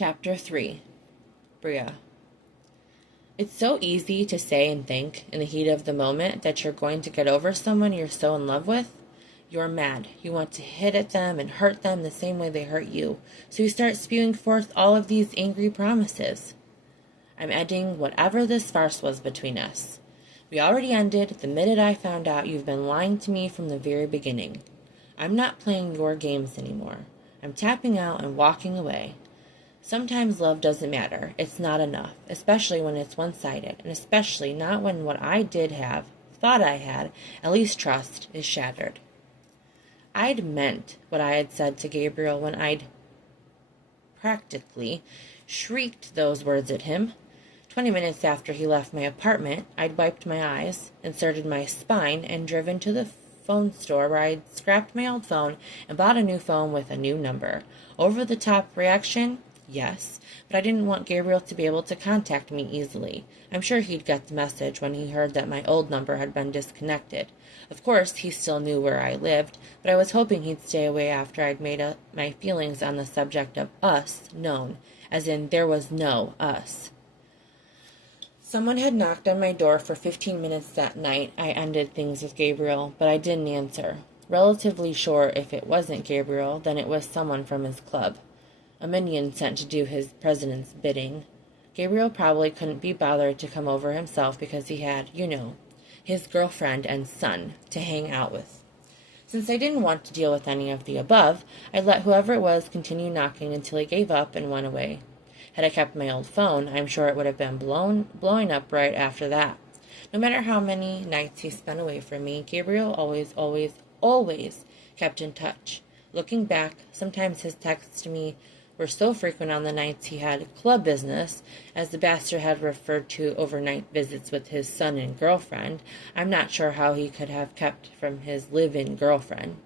Chapter 3. Breah. It's so easy to say and think in the heat of the moment that you're going to get over someone you're so in love with. You're mad. You want to hit at them and hurt them the same way they hurt you. So you start spewing forth all of these angry promises. I'm ending whatever this farce was between us. We already ended the minute I found out you've been lying to me from the very beginning. I'm not playing your games anymore. I'm tapping out and walking away. Sometimes love doesn't matter. It's not enough, especially when it's one-sided, and especially not when what I thought I had, at least trust, is shattered. I'd meant what I had said to Gabriel when I'd practically shrieked those words at him. 20 minutes after he left my apartment, I'd wiped my eyes, inserted my spine, and driven to the phone store where I'd scrapped my old phone and bought a new phone with a new number. Over-the-top reaction? Yes, but I didn't want Gabriel to be able to contact me easily. I'm sure he'd get the message when he heard that my old number had been disconnected. Of course, he still knew where I lived, but I was hoping he'd stay away after I'd made my feelings on the subject of us known, as in there was no us. Someone had knocked on my door for 15 minutes that night. I ended things with Gabriel, but I didn't answer. Relatively sure if it wasn't Gabriel, then it was someone from his club. A minion sent to do his president's bidding. Gabriel probably couldn't be bothered to come over himself because he had, his girlfriend and son to hang out with. Since I didn't want to deal with any of the above, I let whoever it was continue knocking until he gave up and went away. Had I kept my old phone, I'm sure it would have been blowing up right after that. No matter how many nights he spent away from me, Gabriel always kept in touch. Looking back, sometimes his texts to me were so frequent on the nights he had club business, as the bastard had referred to overnight visits with his son and girlfriend. I'm not sure how he could have kept from his live-in girlfriend.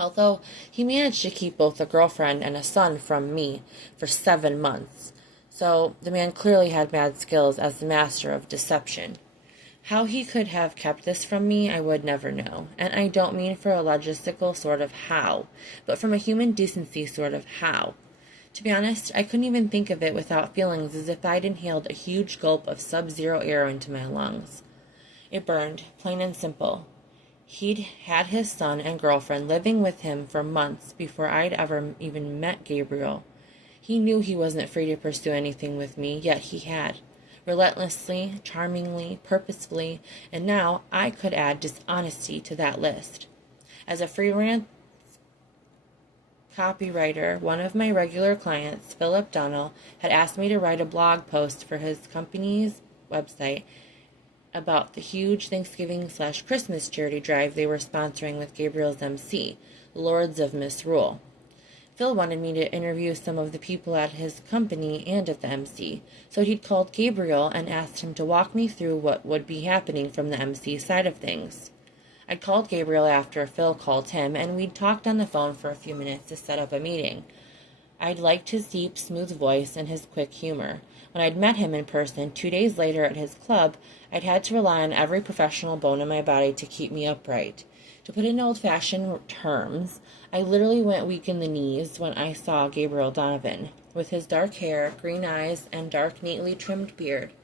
Although he managed to keep both a girlfriend and a son from me for 7 months. So the man clearly had mad skills as the master of deception. How he could have kept this from me, I would never know. And I don't mean for a logistical sort of how, but from a human decency sort of how. To be honest, I couldn't even think of it without feelings as if I'd inhaled a huge gulp of sub-zero air into my lungs. It burned, plain and simple. He'd had his son and girlfriend living with him for months before I'd ever even met Gabriel. He knew he wasn't free to pursue anything with me, yet he had. Relentlessly, charmingly, purposefully, and now I could add dishonesty to that list. As a freelance copywriter, one of my regular clients, Philip Donnell, had asked me to write a blog post for his company's website about the huge Thanksgiving/Christmas charity drive they were sponsoring with Gabriel's MC, Lords of Misrule. Phil wanted me to interview some of the people at his company and at the MC, so he'd called Gabriel and asked him to walk me through what would be happening from the MC side of things. I'd called Gabriel after Phil called him, and we'd talked on the phone for a few minutes to set up a meeting. I'd liked his deep, smooth voice and his quick humor. When I'd met him in person 2 days later at his club, I'd had to rely on every professional bone in my body to keep me upright. To put it in old-fashioned terms, I literally went weak in the knees when I saw Gabriel Donovan, with his dark hair, green eyes, and dark, neatly trimmed beard.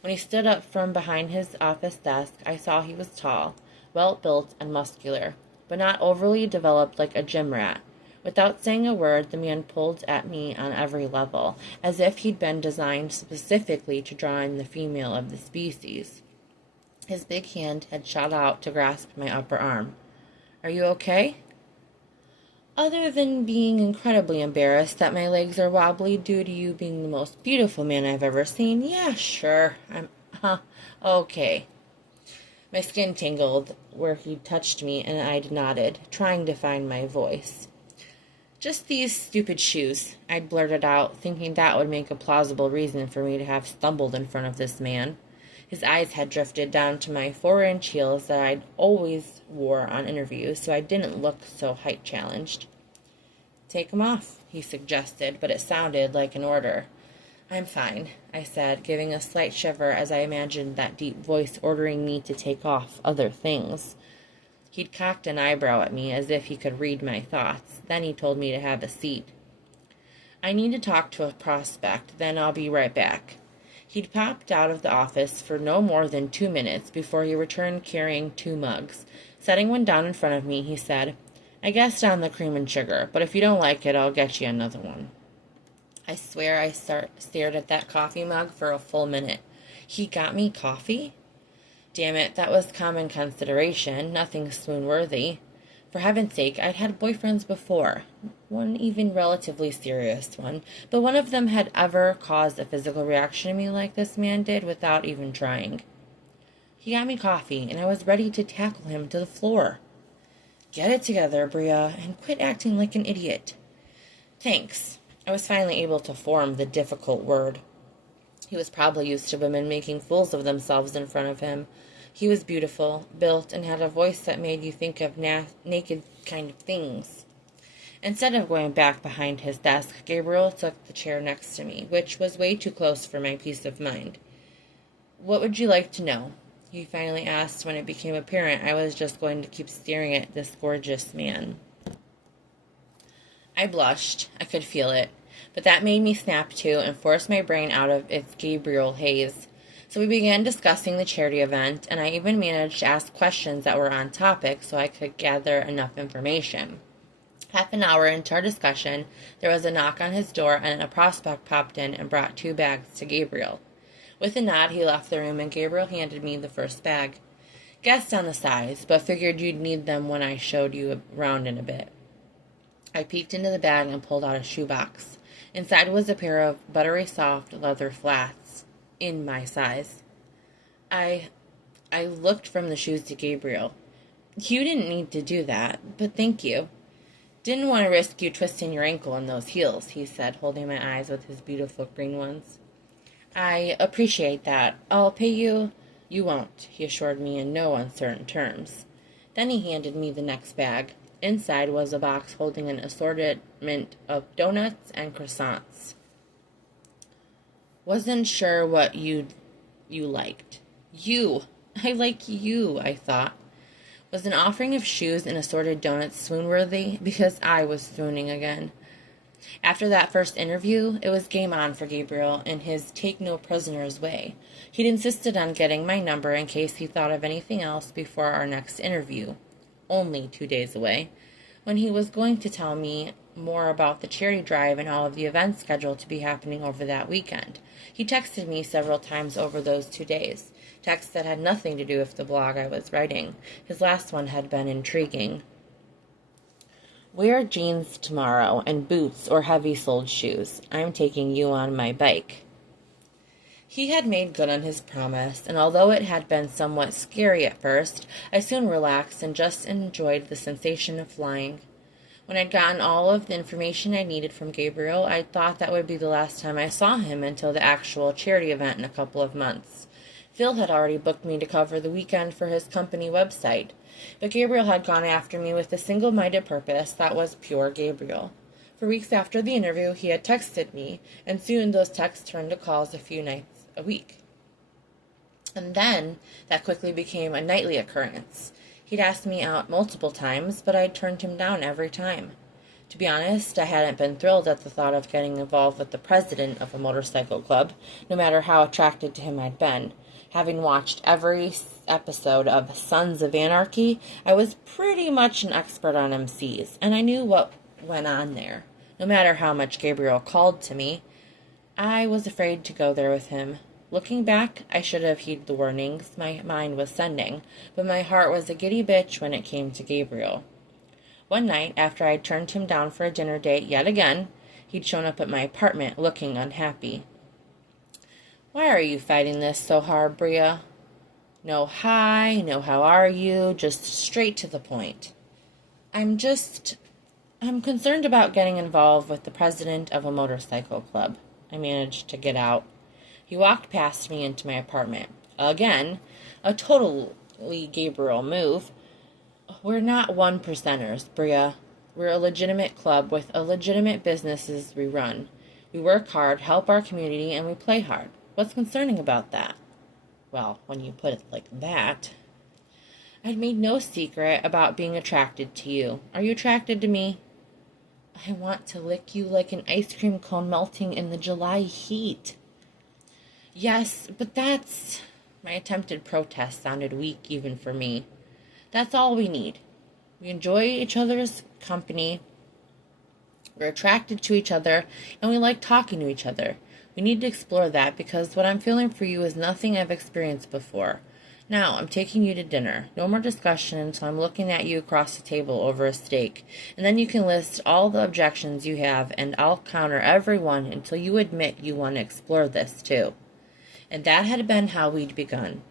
When he stood up from behind his office desk, I saw he was tall, well-built and muscular, but not overly developed like a gym rat. Without saying a word, the man pulled at me on every level, as if he'd been designed specifically to draw in the female of the species. His big hand had shot out to grasp my upper arm. "Are you okay?" "Other than being incredibly embarrassed that my legs are wobbly due to you being the most beautiful man I've ever seen, yeah, sure, okay." My skin tingled where he'd touched me, and I'd nodded, trying to find my voice. "Just these stupid shoes," I'd blurted out, thinking that would make a plausible reason for me to have stumbled in front of this man. His eyes had drifted down to my 4-inch heels that I'd always wore on interviews, so I didn't look so height-challenged. "Take 'em off," he suggested, but it sounded like an order. "I'm fine," I said, giving a slight shiver as I imagined that deep voice ordering me to take off other things. He'd cocked an eyebrow at me as if he could read my thoughts. Then he told me to have a seat. I need to talk to a prospect, then I'll be right back. He'd popped out of the office for no more than 2 minutes before he returned carrying 2 mugs. Setting one down in front of me, he said, I guessed on the cream and sugar, but if you don't like it, I'll get you another one. I swear I stared at that coffee mug for a full minute. He got me coffee? Damn it, that was common consideration, nothing swoon-worthy. For heaven's sake, I'd had boyfriends before, one even relatively serious one, but one of them had ever caused a physical reaction to me like this man did without even trying. He got me coffee, and I was ready to tackle him to the floor. Get it together, Breah, and quit acting like an idiot. Thanks. I was finally able to form the difficult word. He was probably used to women making fools of themselves in front of him. He was beautiful, built, and had a voice that made you think of naked kind of things. Instead of going back behind his desk, Gabriel took the chair next to me, which was way too close for my peace of mind. What would you like to know? He finally asked when it became apparent I was just going to keep staring at this gorgeous man. I blushed. I could feel it. But that made me snap to and force my brain out of its Gabriel haze. So we began discussing the charity event, and I even managed to ask questions that were on topic so I could gather enough information. Half an hour into our discussion, there was a knock on his door, and a prospect popped in and brought 2 bags to Gabriel. With a nod, he left the room, and Gabriel handed me the first bag. Guessed on the size, but figured you'd need them when I showed you around in a bit. I peeked into the bag and pulled out a shoebox. Inside was a pair of buttery soft leather flats, in my size. I looked from the shoes to Gabriel. You didn't need to do that, but thank you. Didn't want to risk you twisting your ankle in those heels, he said, holding my eyes with his beautiful green ones. I appreciate that. I'll pay you. You won't, he assured me in no uncertain terms. Then he handed me the next bag. Inside was a box holding an assortment of donuts and croissants. Wasn't sure what you liked. You! I like you, I thought. Was an offering of shoes and assorted donuts swoon-worthy? Because I was swooning again. After that first interview, it was game on for Gabriel in his take-no-prisoners way. He'd insisted on getting my number in case he thought of anything else before our next interview. Only 2 days away, when he was going to tell me more about the charity drive and all of the events scheduled to be happening over that weekend. He texted me several times over those 2 days, texts that had nothing to do with the blog I was writing. His last one had been intriguing. Wear jeans tomorrow and boots or heavy-soled shoes. I'm taking you on my bike. He had made good on his promise, and although it had been somewhat scary at first, I soon relaxed and just enjoyed the sensation of flying. When I'd gotten all of the information I needed from Gabriel, I thought that would be the last time I saw him until the actual charity event in a couple of months. Phil had already booked me to cover the weekend for his company website, but Gabriel had gone after me with a single-minded purpose that was pure Gabriel. For weeks after the interview, he had texted me, and soon those texts turned to calls a few nights a week. And then that quickly became a nightly occurrence. He'd asked me out multiple times, but I'd turned him down every time. To be honest, I hadn't been thrilled at the thought of getting involved with the president of a motorcycle club, no matter how attracted to him I'd been. Having watched every episode of Sons of Anarchy, I was pretty much an expert on MCs, and I knew what went on there. No matter how much Gabriel called to me, I was afraid to go there with him. Looking back, I should have heeded the warnings my mind was sending, but my heart was a giddy bitch when it came to Gabriel. One night, after I'd turned him down for a dinner date yet again, he'd shown up at my apartment looking unhappy. Why are you fighting this so hard, Breah? No hi, no how are you, just straight to the point. I'm concerned about getting involved with the president of a motorcycle club. I managed to get out. He walked past me into my apartment. Again, a totally Gabriel move. We're not 1%ers, Breah. We're a legitimate club with a legitimate businesses we run. We work hard, help our community, and we play hard. What's concerning about that? Well, when you put it like that. I'd made no secret about being attracted to you. Are you attracted to me? I want to lick you like an ice cream cone melting in the July heat. Yes, but that's... My attempted protest sounded weak even for me. That's all we need. We enjoy each other's company. We're attracted to each other, and we like talking to each other. We need to explore that because what I'm feeling for you is nothing I've experienced before. Now, I'm taking you to dinner. No more discussion until I'm looking at you across the table over a steak. And then you can list all the objections you have, and I'll counter every one until you admit you want to explore this too. And that had been how we'd begun.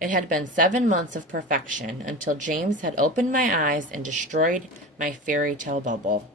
It had been 7 months of perfection until James had opened my eyes and destroyed my fairy tale bubble.